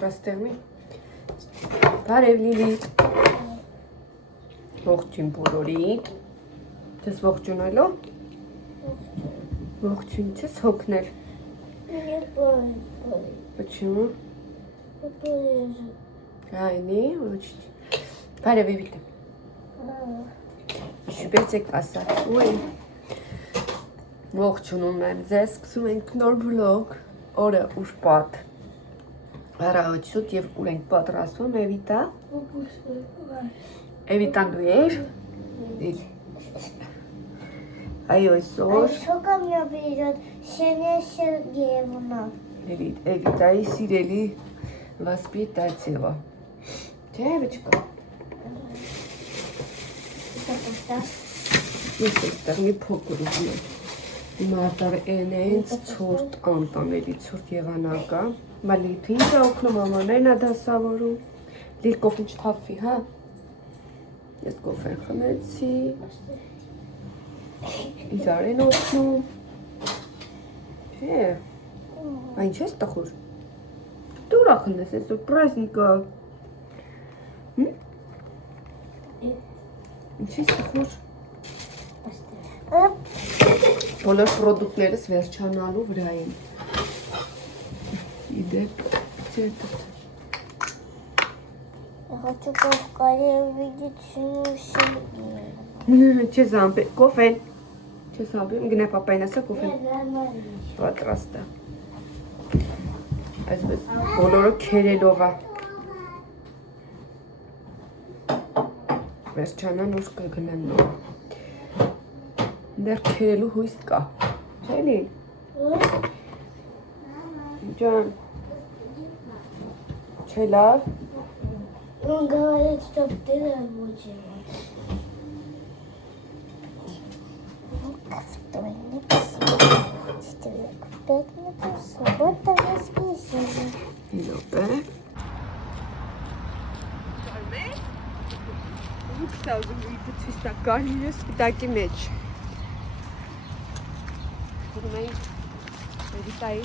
Ռաստեղնի։ Բարև Լիլիթ։ Ողջույն բոլորին։ Դες ողջունալու։ Ողջույն չես հոգնել։ Почему? Այնի, ոչ։ Բարև Էվիլտը։ Շուտեցեք ասա։ Ոյ։ Ողջունում եմ ձեզ, սկսում ենք նոր վլոգ, օրը ուրբաթ, առավոտ և ուր ենք պատրաստվում, Էվիտա։ Էվիտան դու ես։ Այո, այսօր։ Շոկա միա բերած Սենյա Սերգեևնա։ Էվիտայի սիրելի վասպիտացիվա։ Չէ, վիճկա։ Ես այստեղ մի փոքր ուզում եմ։ Մարտար էնենց ցորտ անտանելի ցորտ եղանակա։ Մալիթ ինչ է օգնում ամաներն է դասավորում։ Լիլ կոֆեն չթափվի, հա։ Ես կոֆեն խմեցի։ Իրար են օգնում։ Չէ։ Այն չես տխուր։ Դու ուրա խնդես այսօր պրազնիկա։ Ինչ ես տխուր։ Բոլոր պրոդուկտներս վերջանալու վրա են։ Իդեպ, ձետը։ Я хочу поскорее увидеть Сенью Сергеевну. Չես ամպե, կոֆեն։ Չես ամպե, գնա պապային ասա կոֆեն։ Нормально. Պատրաստ է։ Այսպես բոլորը քերելով է։ Վերջանան ուշ կգնեմ նոր։ Դեռ քերելու հույս կա։ Չէ՞լի։ Ջան։ Չէ լավ։ Он говорит, что ты рабочий. Вторник, четверг, пятница, суббота, воскресенье. Իլոպ է։ Ուքս ազում իդը ցույց տա կարմիրը սպիտակի մեջ։ Գնում ենք Էվիտայի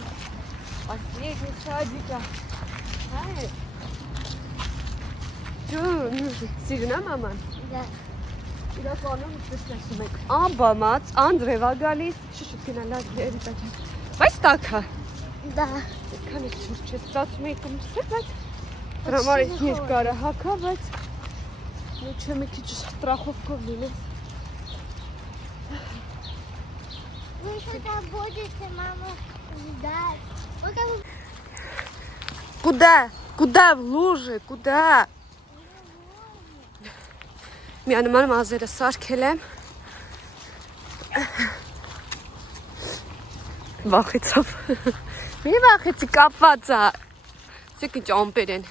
последний садика։ Հայ։ Դու սիրուն է մաման։ Да. Իրականում ինչպես ասում եք, անբամած, անձրև է գալիս, շշուտ գնալար Էվիտա ջան։ Բայց տաք է։ Да. Քանի շուրջ չես ստացում եք մսը, բայց դրա համար ես երկար է հակա, բայց Лучше մի քիչ страховкով լինես։ Вы что-то будете, мама, ждать. Куда? Куда в лужи? Куда? Միանման մազերը սարքել եմ։ Վախեցավ։ Մի վախեցի կապված է։ Սեք ինչ ամպեր են։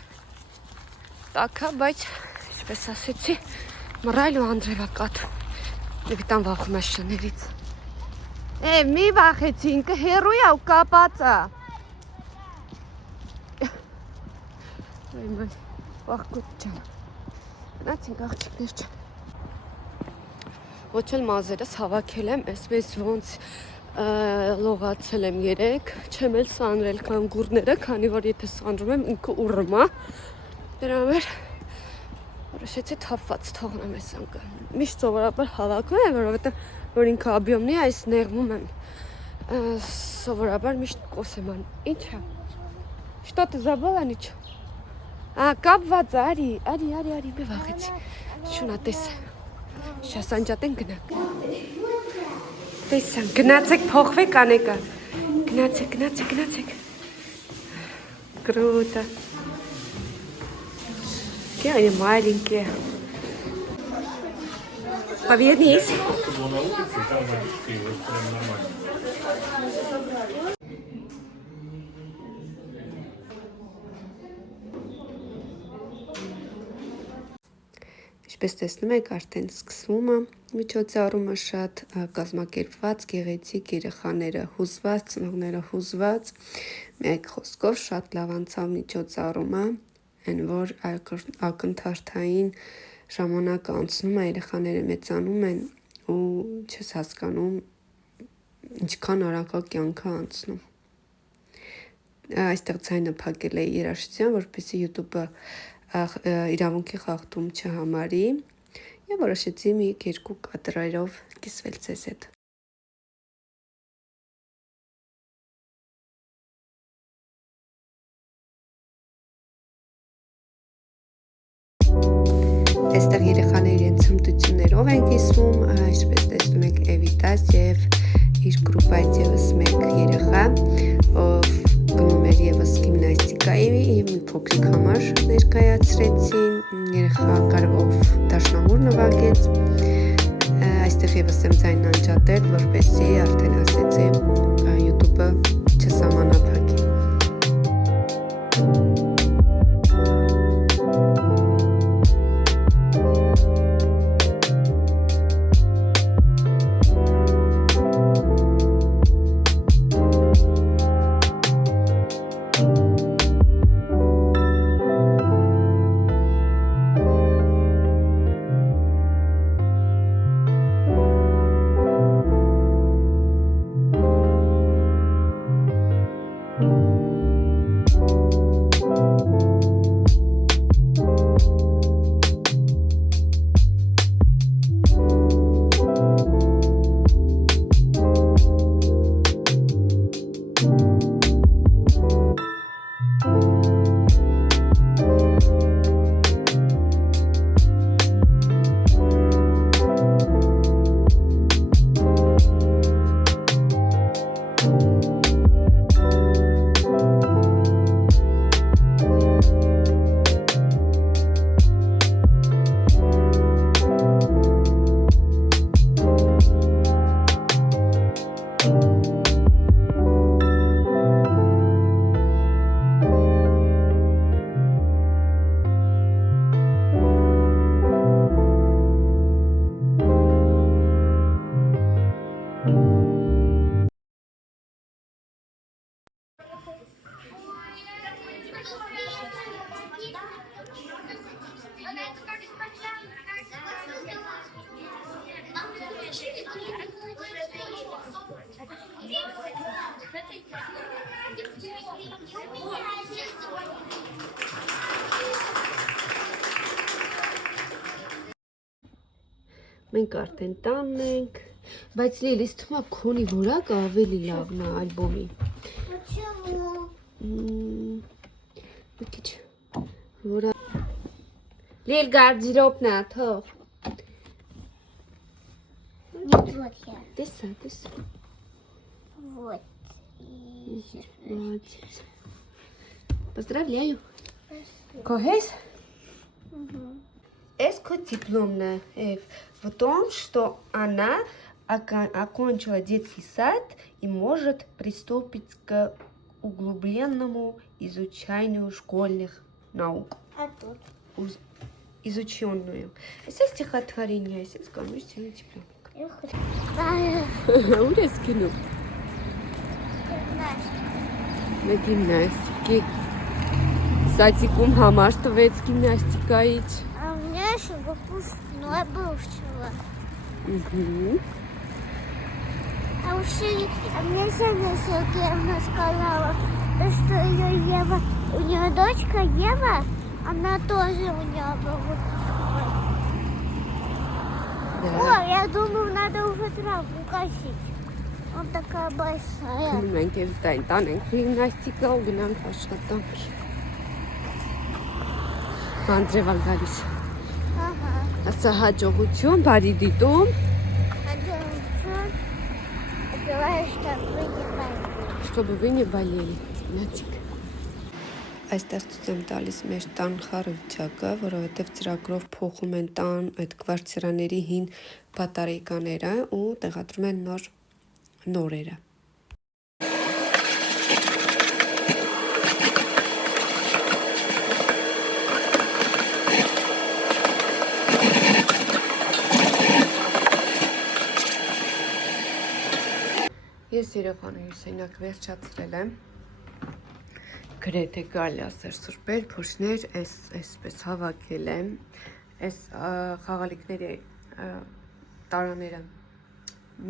Տակա, բայց ինչպես ասեցի, մռայլ ու անձրևակատ։ Էվիտան վախում է շներից։ Մի վախեցի, ինքը հեռու է ու կապած է։ Այման, վախկոտ ջան։ Գնացինք աղջիկներ ջան։ Ոչ էլ մազերս հավաքել եմ, այսպես ոնց լողացել եմ երեք, չեմ էլ սանրել կամ գուրները, քանի որ եթե սանրում եմ ինքը ուռում է։ Դրա համար որոշեցի թափված թողնեմ այս անգամ։ Միշտ սովորաբար հավաքում եմ, որովհետև որ ինքը աբյոմնի այս նեղվում եմ։ Սովորաբար միշտ կոսեմ ան։ Ինչ է։ Что ты забыла ничего? Կապված արի, մի վախեցի։ Շունա տես։ Շաս անջատեն գնանք։ Տեսան, գնացեք փոխվեք անեկա։ Գնացեք։ Круто. Какие они маленькие. Повернись. Ինչպես տեսնում եք, արդեն սկսվում է միջոցառումը շատ կազմակերպված, գեղեցիկ, երեխաները հուզված, ծնողները հուզված, մեկ խոսքով շատ լավ անցավ միջոցառումը, այն որ ակնթարթային ժամանակը անցնում է, երեխաները մեծանում են ու չես հասկանում ինչքան արագ կյանքը անցնում։ այստեղ ցայնը փակել է երաժշտության, որպեսզի YouTube-ը իրավունքի խախտում չհամարի, եւ որոշեցի մի 2 կադրերով կիսվել ձեզ հետ։ Այստեղ երեխաները իրենց հմտություններով են կիսվում, ինչպես տեսնում եք Էվիտաս եւ իր գրուպայից եւս մեկ երեխա, ով գնում էր եւս գիմնաստիկայի եւ մի փոքրիկ համար ներկայացրեցին, երեխա կարողով դաշնամուր նվագեց, այստեղ եւս եմ ձայնն անջատել, որպեսզի արդեն ասեցի YouTube-ը չսահմանափակի։ Մենք արդեն տանն ենք, բայց Լիլիս թվում է քոնի որակը ավելի լավն է ալբոմի։ Մի քիչ որակ։ Լիլ գարդիրոբն է, թող։ Нет, вот я. Տեսա։ Вот. Молодец. Поздравляю. Когես? Es ко дипломна в том, что она окончила детский сад и может приступить к углубленному изучению школьных наук. А тут? Изученную. Это стихотворение, я скажу, что это диплом. Ուր ես գնում։ Նա գիմնաստիկի սատիկում համար տվեց գիմնաստիկայից։ А у меня еще выпускной был вчера. А мне Сеня Сергеевна сказала, что ее Ева, у нее дочка Ева, она тоже у нее был выпускной. О, я думаю, надо уже траву косить. Он такая большая. Մենք եւ տանենք գիմնաստիկա ու գնանք աշխատանք։ Անդրեվալ գալիս։ Ага. Ասա հաջողություն, բարի դիտում։ Желаю, чтобы вы не болели. Чтобы вы не болели. Նացիկ։ Այստեղ ցույց եմ տալիս մեր տան խարույկը, որովհետև ծրագրով փոխում են տան այդ կվարտիրաների հին բատարեյկաները ու տեղադրում են նոր նորերը։ Ես երեխաների սենյակ վերջացրել եմ։ Գրեթե գալի ասեր սուրբեր, փոշներ, այսպես հավաքել եմ, այս խաղալիքների տարաները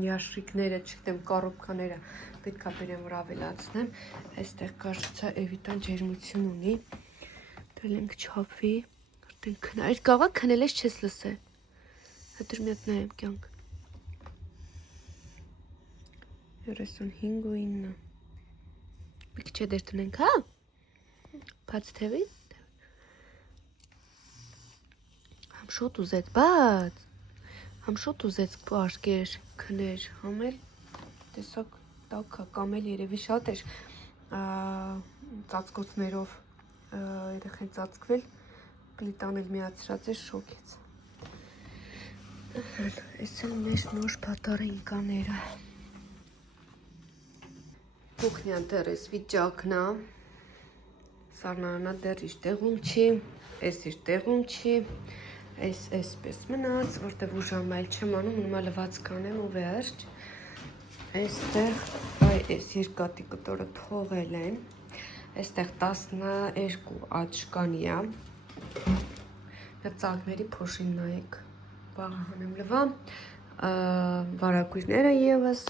Ящիկները, չգիտեմ, կառուպկաները պետք է բերեմ, որ ավելացնեմ։ Այստեղ կարծիքա Էվիտան ջերմություն ունի։ Դրել ենք չափի, արդեն քնա։ Այդ կաղա քնել ես չես լսել։ Հետո մի հատ նայեմ կյանք։ 35 ու 9։ Մի քիչ դեր տնենք, հա։ Բաց թևի։ Համ շոտ ուզեց, բաց։ Համ շոտ ուզեց պարկեր, քներ, համել տեսակ տակա, կամ էլ երևի շատ էր ծածկոցներով երեխեն ծածկվել, պլիտան էլ միացրած էր, շոկեց։ Այս էլ մեր նոր պատարենկաները։ Կուխնյան դեռ ես վիճակնա, սարնարանա դեռ իր տեղում չի, ես իր տեղում չի, ես այսպես մնաց, որտև ուժամ այլ չեմ անում, ունիմա լված կանեմ ու վերջ, այստեղ այս երկատի կտորը թողել եմ, այստեղ 12 աչկանիա, ծաղկների փոշին նայեք, վաղը հանեմ լվա, վարակույրները եվս,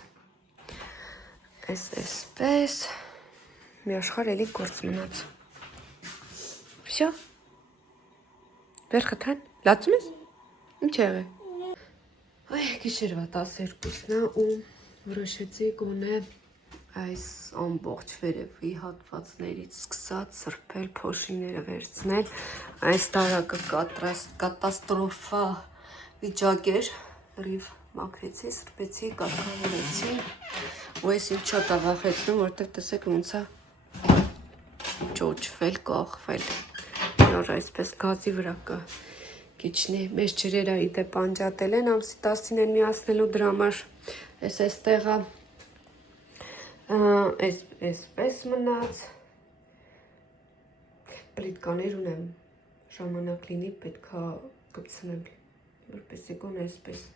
այսպես, մի աշխար էլի գործ մնաց, վսյա, վեր խթան, լացում ես, ինչ եղե, այ գիշերվա 12-ն է ու որոշեցի գոնե այս ամբողջ վերևի հատվածներից սկսած սրբել, փոշիները վերցնել, այս տարակը կատաստրոֆա վիճակ էր, լրիվ մաքրեցի, սրբեցի, կարգավորեցի ու ես ինչ շատ աղախեցնում, որտև տեսեք ոնց է ճոճվել, կախվել, նոր այսպես գազի վրա կա կիչնի, մեզ ջրերը իդե պանջատել են ամսի 10-ին են միացնելու դրա համար, ես այստեղը այսպես մնաց, պլիտկաներ ունեմ, ժամանակ լինի պետքա կպցնել, որպես եկոն այսպես,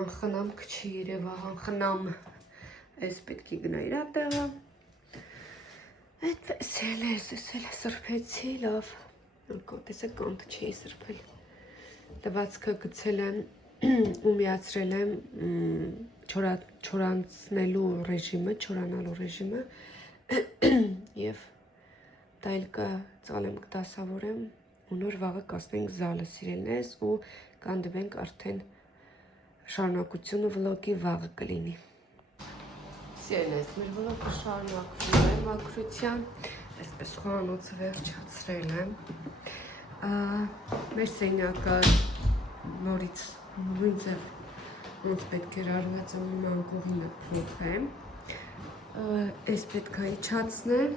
անխնամ կչի երևա, անխնամ, այս պետքի գնա իրա տեղը, այդպես էլ ես էլ սրբեցի, լավ, տեսեք կանտը չի սրբել, դվածքը գցել եմ ու միացրել եմ չորանցնելու ռեժիմը, չորանալու ռեժիմը և դա էլ կծալեմ կդասավորեմ ու նոր վաղը կասնենք զալը սիրելնես ու կանդվենք արդեն շարունակությունը վլոգի վաղը կլինի։ Սիրելնես, մեր վլոգը շարունակվում է մաքրության, այսպես խոհանոցը վերջացրել եմ, մեր սենյակը նորից նույն ձև ոնց պետք էր արված անում անկողինը փոխեմ, այս պետք է իջացնեմ,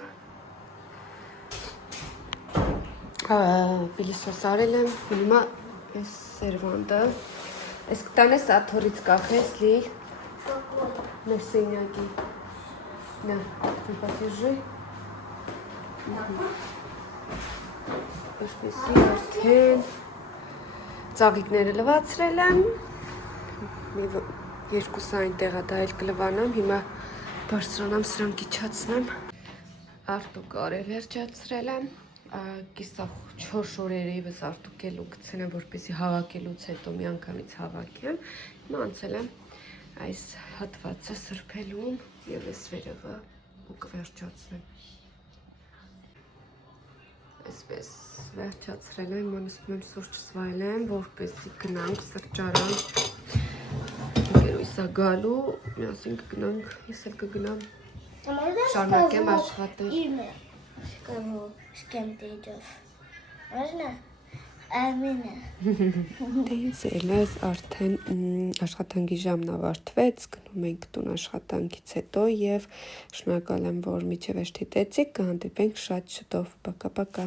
պիլիսոս արել եմ, հիմա այս սերվանդը, այս կտանես աթորից կախես լիլ, մեր սենյակի, նա, ты покажи, այսպեսի արդեն ծաղիկները լվացրել եմ, երկուսը այնտեղ է դա էլ կլվանամ, հիմա բարձրանամ սրանք իջացնեմ, արտուկ արել վերջացրել եմ, կիսա 4 օրերը իվս արտուկել ու գցել եմ, որպեսի հավաքելուց հետո մի անգամից հավաքեմ, հիմա անցել եմ այս հատվածը սրբելուն և այս վերևը ու կվերջացնեմ, այսպես վերջացրել եմ, մանստում եմ սուրճ սվայել եմ, որպեսի գնանք սրճարան, գերույսա գալու, միասին կգնանք, ես էլ կգնամ, շարունակեմ աշխատել։ Можно? Ամինը։ Դեինցելս արդեն աշխատանքի ժամն ավարտվեց, գնում ենք տուն աշխատանքից հետո և շնորհակալ եմ, որ մինչև էջ դիտեցիք, կհանդիպենք շատ շուտով, պակա-պակա։